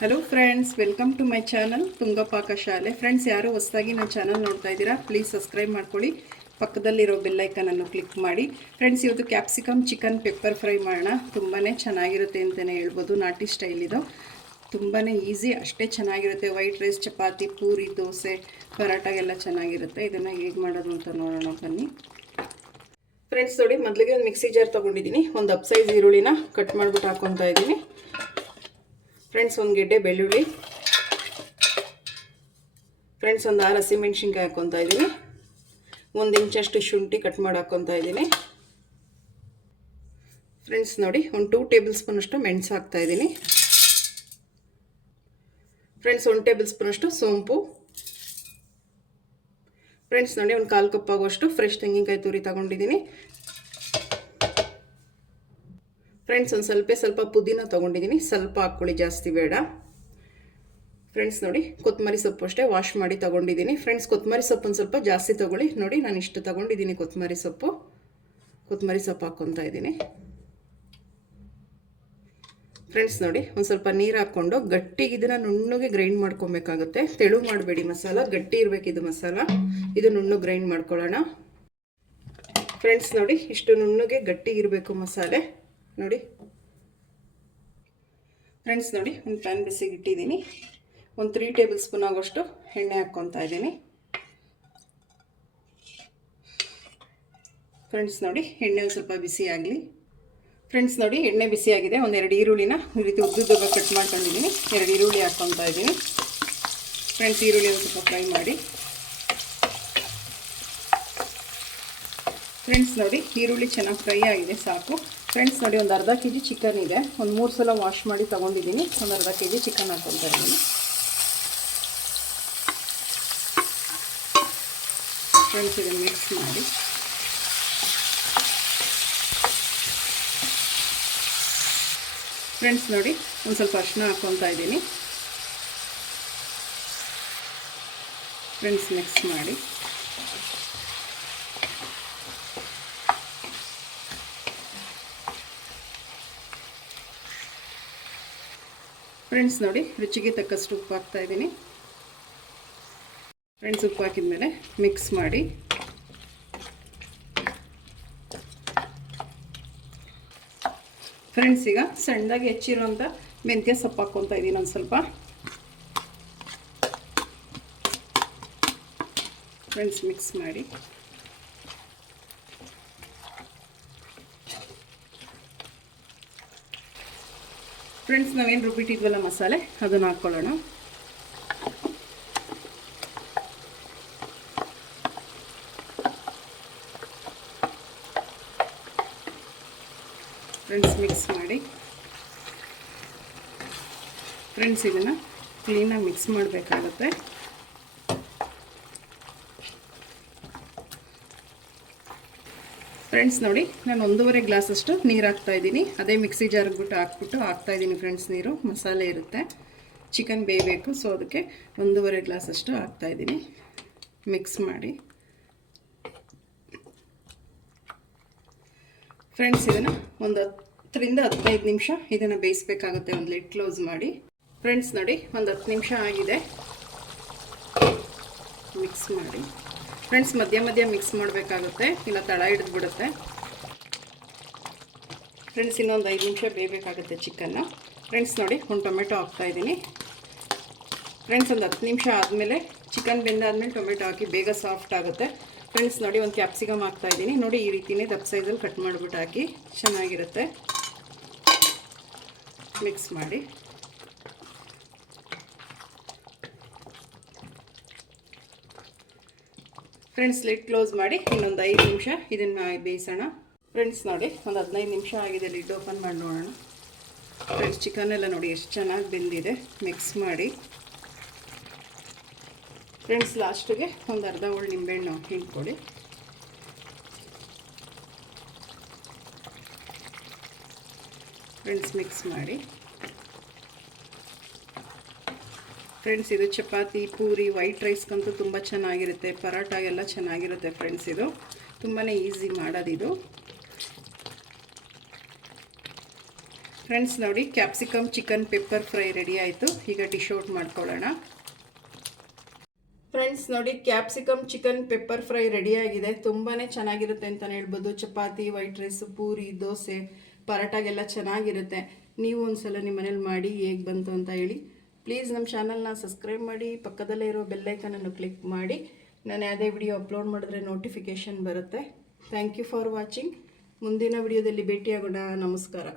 Hello friends, welcome to my channel Tunga Pakashale. Friends, ಯಾರು ಹೊಸದಾಗಿ ನನ್ನ ಚಾನಲ್ ನೋಡ್ತಾ ಇದ್ದೀರಾ, ಪ್ಲೀಸ್ ಸಬ್ಸ್ಕ್ರೈಬ್ ಮಾಡ್ಕೊಳ್ಳಿ. ಪಕ್ಕದಲ್ಲಿರೋ ಬೆಲ್ಲೈಕನನ್ನು ಕ್ಲಿಕ್ ಮಾಡಿ. ಫ್ರೆಂಡ್ಸ್, ಇವತ್ತು ಕ್ಯಾಪ್ಸಿಕಮ್ ಚಿಕನ್ ಪೆಪ್ಪರ್ ಫ್ರೈ ಮಾಡೋಣ. ತುಂಬಾ ಚೆನ್ನಾಗಿರುತ್ತೆ ಅಂತಲೇ ಹೇಳ್ಬೋದು. ನಾಟಿ ಸ್ಟೈಲ್ ಇದು. ತುಂಬಾ ಈಸಿ, ಅಷ್ಟೇ ಚೆನ್ನಾಗಿರುತ್ತೆ. ವೈಟ್ ರೈಸ್, ಚಪಾತಿ, ಪೂರಿ, ದೋಸೆ, ಪರಾಟಾಗೆಲ್ಲ ಚೆನ್ನಾಗಿರುತ್ತೆ. ಇದನ್ನು ಹೇಗೆ ಮಾಡೋದು ಅಂತ ನೋಡೋಣ ಬನ್ನಿ. ಫ್ರೆಂಡ್ಸ್ ನೋಡಿ, ಮೊದಲಿಗೆ ಒಂದು ಮಿಕ್ಸಿ ಜಾರ್ ತೊಗೊಂಡಿದ್ದೀನಿ. ಒಂದು ಅಪ್ ಸೈಜ್ ಈರುಳ್ಳಿನ ಕಟ್ ಮಾಡಿಬಿಟ್ಟು ಹಾಕ್ಕೊತಾ ಇದ್ದೀನಿ. ಫ್ರೆಂಡ್ಸ್, ಒಂದು ಗೆಡ್ಡೆ ಬೆಳ್ಳುಳ್ಳಿ. ಫ್ರೆಂಡ್ಸ್, ಒಂದು 6 ಹಸಿಮೆಣ್ಸಿನ್ಕಾಯಿ ಹಾಕ್ಕೊತಾ ಇದ್ದೀನಿ. 1 ಇಂಚಷ್ಟು ಶುಂಠಿ ಕಟ್ ಮಾಡಿ ಹಾಕ್ಕೊತಾ ಇದ್ದೀನಿ. ಫ್ರೆಂಡ್ಸ್ ನೋಡಿ, ಒಂದು 2 ಟೇಬಲ್ ಸ್ಪೂನ್ ಅಷ್ಟು ಮೆಣಸು ಹಾಕ್ತಾ ಇದ್ದೀನಿ. ಫ್ರೆಂಡ್ಸ್, 1 ಟೇಬಲ್ ಸ್ಪೂನ್ ಅಷ್ಟು ಸೋಂಪು. ಫ್ರೆಂಡ್ಸ್ ನೋಡಿ, ಒಂದು 1/4 ಕಪ್ ಆಗುವಷ್ಟು ಫ್ರೆಶ್ ತೆಂಗಿನಕಾಯಿ ತುರಿ ತಗೊಂಡಿದ್ದೀನಿ. ಫ್ರೆಂಡ್ಸ್, ಒಂದು ಸ್ವಲ್ಪ ಪುದೀನ ತೊಗೊಂಡಿದ್ದೀನಿ. ಸ್ವಲ್ಪ ಹಾಕ್ಕೊಳ್ಳಿ, ಜಾಸ್ತಿ ಬೇಡ. ಫ್ರೆಂಡ್ಸ್ ನೋಡಿ, ಕೊತ್ತಂಬರಿ ಸೊಪ್ಪು ಅಷ್ಟೇ ವಾಶ್ ಮಾಡಿ ತೊಗೊಂಡಿದ್ದೀನಿ. ಫ್ರೆಂಡ್ಸ್, ಕೊತ್ತಂಬರಿ ಸೊಪ್ಪು ಒಂದು ಸ್ವಲ್ಪ ಜಾಸ್ತಿ ತೊಗೊಳ್ಳಿ. ನೋಡಿ, ನಾನು ಇಷ್ಟು ತೊಗೊಂಡಿದ್ದೀನಿ ಕೊತ್ತಂಬರಿ ಸೊಪ್ಪು ಹಾಕ್ಕೊತಾ ಇದ್ದೀನಿ. ಫ್ರೆಂಡ್ಸ್ ನೋಡಿ, ಒಂದು ಸ್ವಲ್ಪ ನೀರು ಹಾಕ್ಕೊಂಡು ಗಟ್ಟಿಗೆ ಇದನ್ನು ನುಣ್ಣಗೆ ಗ್ರೈಂಡ್ ಮಾಡ್ಕೊಬೇಕಾಗುತ್ತೆ. ತೆಳು ಮಾಡಬೇಡಿ, ಮಸಾಲ ಗಟ್ಟಿ ಇರಬೇಕಿದು ಮಸಾಲ. ಇದು ನುಣ್ಣಗೆ ಗ್ರೈಂಡ್ ಮಾಡ್ಕೊಳ್ಳೋಣ. ಫ್ರೆಂಡ್ಸ್ ನೋಡಿ, ಇಷ್ಟು ನುಣ್ಣಗೆ ಗಟ್ಟಿಗಿರಬೇಕು ಮಸಾಲೆ ನೋಡಿ. ಫ್ರೆಂಡ್ಸ್ ನೋಡಿ, ಒಂದು ಪ್ಯಾನ್ ಬಿಸಿಗೆ ಇಟ್ಟಿದ್ದೀನಿ. ಒಂದು 3 ಟೇಬಲ್ ಸ್ಪೂನ್ ಆಗೋಷ್ಟು ಎಣ್ಣೆ ಹಾಕ್ಕೊತಾ ಇದ್ದೀನಿ. ಫ್ರೆಂಡ್ಸ್ ನೋಡಿ, ಎಣ್ಣೆ ಒಂದು ಸ್ವಲ್ಪ ಬಿಸಿ ಆಗಲಿ. ಫ್ರೆಂಡ್ಸ್ ನೋಡಿ, ಎಣ್ಣೆ ಬಿಸಿಯಾಗಿದೆ. ಒಂದು 2 ಈರುಳ್ಳಿನ ಈ ರೀತಿ ಉದ್ದುದ್ದಾಗ ಕಟ್ ಮಾಡ್ಕೊಂಡಿದ್ದೀನಿ. 2 ಈರುಳ್ಳಿ ಹಾಕ್ಕೊತಾ ಇದ್ದೀನಿ. ಫ್ರೆಂಡ್ಸ್, ಈರುಳ್ಳಿ ಒಂದು ಸ್ವಲ್ಪ ಫ್ರೈ ಮಾಡಿ. ಫ್ರೆಂಡ್ಸ್ ನೋಡಿ, ಈರುಳ್ಳಿ ಚೆನ್ನಾಗಿ ಫ್ರೈ ಆಗಿದೆ, ಸಾಕು. ಫ್ರೆಂಡ್ಸ್ ನೋಡಿ, ಒಂದು ಅರ್ಧ ಕೆಜಿ ಚಿಕನ್ ಇದೆ. ಒಂದು 3 ಸಲ ವಾಶ್ ಮಾಡಿ ತೊಗೊಂಡಿದ್ದೀನಿ. ಒಂದು ಅರ್ಧ ಕೆಜಿ ಚಿಕನ್ ಹಾಕ್ಕೊತಾ ಇದ್ದೀನಿ. ಫ್ರೆಂಡ್ಸ್, ಇದನ್ನು ಮಿಕ್ಸ್ ಮಾಡಿ. ಫ್ರೆಂಡ್ಸ್ ನೋಡಿ, ಒಂದು ಸ್ವಲ್ಪ ಅರಿಶಿನ ಹಾಕ್ಕೊತಾ ಇದ್ದೀನಿ. ಫ್ರೆಂಡ್ಸ್, ಮಿಕ್ಸ್ ಮಾಡಿ. ಫ್ರೆಂಡ್ಸ್ ನೋಡಿ, ರುಚಿಗೆ ತಕ್ಕಷ್ಟು ಉಪ್ಪು ಹಾಕ್ತಾ ಇದ್ದೀನಿ. ಫ್ರೆಂಡ್ಸ್, ಉಪ್ಪು ಹಾಕಿದ ಮೇಲೆ ಮಿಕ್ಸ್ ಮಾಡಿ. ಫ್ರೆಂಡ್ಸ್, ಈಗ ಸಣ್ಣದಾಗಿ ಹೆಚ್ಚಿರುವಂಥ ಮೆಂತ್ಯ ಸೊಪ್ಪು ಹಾಕ್ಕೊತಾ ಇದ್ದೀನಿ ಒಂದು ಸ್ವಲ್ಪ. ಫ್ರೆಂಡ್ಸ್, ಮಿಕ್ಸ್ ಮಾಡಿ. ಫ್ರೆಂಡ್ಸ್, ನಾವೇನು ರುಬ್ಬಿಟ್ಟಿದ್ವಲ್ಲ ಮಸಾಲೆ, ಅದನ್ನು ಹಾಕ್ಕೊಳ್ಳೋಣ. ಫ್ರೆಂಡ್ಸ್, ಮಿಕ್ಸ್ ಮಾಡಿ. ಫ್ರೆಂಡ್ಸ್, ಇದನ್ನು ಕ್ಲೀನಾಗಿ ಮಿಕ್ಸ್ ಮಾಡಬೇಕಾಗುತ್ತೆ. ಫ್ರೆಂಡ್ಸ್ ನೋಡಿ, ನಾನು 1.5 ಗ್ಲಾಸಷ್ಟು ನೀರು ಹಾಕ್ತಾಯಿದ್ದೀನಿ. ಅದೇ ಮಿಕ್ಸಿ ಜಾರ್ಗೆ ಹಾಕ್ತಾಯಿದ್ದೀನಿ. ಫ್ರೆಂಡ್ಸ್, ನೀರು ಮಸಾಲೆ ಇರುತ್ತೆ, ಚಿಕನ್ ಬೇಯಬೇಕು. ಸೊ ಅದಕ್ಕೆ 1.5 ಗ್ಲಾಸಷ್ಟು ಹಾಕ್ತಾಯಿದ್ದೀನಿ. ಮಿಕ್ಸ್ ಮಾಡಿ. ಫ್ರೆಂಡ್ಸ್, ಇದನ್ನು ಒಂದು 10 ರಿಂದ 15 ನಿಮಿಷ ಇದನ್ನು ಬೇಯಿಸಬೇಕಾಗುತ್ತೆ. ಒಂದು ಲಿಡ್ ಕ್ಲೋಸ್ ಮಾಡಿ. ಫ್ರೆಂಡ್ಸ್ ನೋಡಿ, ಒಂದು 10 ನಿಮಿಷ ಆಗಿದೆ. ಮಿಕ್ಸ್ ಮಾಡಿ. ಫ್ರೆಂಡ್ಸ್, ಮಧ್ಯ ಮಿಕ್ಸ್ ಮಾಡಬೇಕಾಗುತ್ತೆ, ಇಲ್ಲ ತಳ ಹಿಡಿದ್ಬಿಡುತ್ತೆ. ಫ್ರೆಂಡ್ಸ್, ಇನ್ನೊಂದು 5 ನಿಮಿಷ ಬೇಯಬೇಕಾಗುತ್ತೆ ಚಿಕನ್ನು. ಫ್ರೆಂಡ್ಸ್ ನೋಡಿ, ಒಂದು ಟೊಮೆಟೊ ಹಾಕ್ತಾಯಿದ್ದೀನಿ. ಫ್ರೆಂಡ್ಸ್, ಒಂದು 10 ನಿಮಿಷ ಆದಮೇಲೆ, ಚಿಕನ್ ಬೆಂದಾದ್ಮೇಲೆ ಟೊಮೆಟೊ ಹಾಕಿ ಬೇಗ ಸಾಫ್ಟ್ ಆಗುತ್ತೆ. ಫ್ರೆಂಡ್ಸ್ ನೋಡಿ, ಒಂದು ಕ್ಯಾಪ್ಸಿಕಮ್ ಹಾಕ್ತಾಯಿದ್ದೀನಿ. ನೋಡಿ, ಈ ರೀತಿಯೇ ದಪ್ಪ ಸೈಜಲ್ಲಿ ಕಟ್ ಮಾಡಿಬಿಟ್ಟು ಹಾಕಿ, ಚೆನ್ನಾಗಿರುತ್ತೆ. ಮಿಕ್ಸ್ ಮಾಡಿ. ಫ್ರೆಂಡ್ಸ್, ಲಿಡ್ ಕ್ಲೋಸ್ ಮಾಡಿ ಇನ್ನೊಂದು 5 ನಿಮಿಷ ಇದನ್ನು ಬೇಯಿಸೋಣ. ಫ್ರೆಂಡ್ಸ್ ನೋಡಿ, ಒಂದು 15 ನಿಮಿಷ ಆಗಿದೆ. ಲಿಡ್ ಓಪನ್ ಮಾಡಿ ನೋಡೋಣ. ಫ್ರೆಂಡ್ಸ್, ಚಿಕನ್ ಎಲ್ಲ ನೋಡಿ ಎಷ್ಟು ಚೆನ್ನಾಗಿ ಬೆಂದಿದೆ. ಮಿಕ್ಸ್ ಮಾಡಿ. ಫ್ರೆಂಡ್ಸ್, ಲಾಸ್ಟಿಗೆ ಒಂದು ಅರ್ಧ ಹೋಳು ನಿಂಬೆಹಣ್ಣು ಹಿಂಡ್ಕೊಡಿ. ಫ್ರೆಂಡ್ಸ್, ಮಿಕ್ಸ್ ಮಾಡಿ. ಫ್ರೆಂಡ್ಸ್, ಇದು ಚಪಾತಿ, ಪೂರಿ, ವೈಟ್ ರೈಸ್ಗಂತೂ ತುಂಬ ಚೆನ್ನಾಗಿರುತ್ತೆ. ಪರಾಟಾಗೆಲ್ಲ ಚೆನ್ನಾಗಿರುತ್ತೆ. ಫ್ರೆಂಡ್ಸ್, ಇದು ತುಂಬಾ ಈಸಿ ಮಾಡೋದಿದು. ಫ್ರೆಂಡ್ಸ್ ನೋಡಿ, capsicum chicken pepper fry ready ಆಯಿತು. ಈಗ ಡಿಶ್ ಔಟ್ ಮಾಡ್ಕೊಳ್ಳೋಣ. ಫ್ರೆಂಡ್ಸ್ ನೋಡಿ, ಕ್ಯಾಪ್ಸಿಕಮ್ ಚಿಕನ್ ಪೆಪ್ಪರ್ ಫ್ರೈ ರೆಡಿಯಾಗಿದೆ. ತುಂಬಾ ಚೆನ್ನಾಗಿರುತ್ತೆ ಅಂತಲೇ ಹೇಳ್ಬೋದು. ಚಪಾತಿ, ವೈಟ್ ರೈಸ್, ಪೂರಿ, ದೋಸೆ, ಪರೋಟಾಗೆಲ್ಲ ಚೆನ್ನಾಗಿರುತ್ತೆ. ನೀವು ಒಂದ್ಸಲ ನಿಮ್ಮ ಮನೇಲಿ ಮಾಡಿ ಹೇಗೆ ಬಂತು ಅಂತ ಹೇಳಿ. ಪ್ಲೀಸ್ ನಮ್ಮ ಚಾನಲ್ನ ಸಬ್ಸ್ಕ್ರೈಬ್ ಮಾಡಿ, ಪಕ್ಕದಲ್ಲೇ ಇರೋ ಬೆಲ್ಲೈಕನನ್ನು ಕ್ಲಿಕ್ ಮಾಡಿ. ನಾನು ಯಾವುದೇ ವಿಡಿಯೋ ಅಪ್ಲೋಡ್ ಮಾಡಿದ್ರೆ ನೋಟಿಫಿಕೇಷನ್ ಬರುತ್ತೆ. Thank you for watching. ಮುಂದಿನ ವಿಡಿಯೋದಲ್ಲಿ ಭೇಟಿಯಾಗೋಣ. ನಮಸ್ಕಾರ.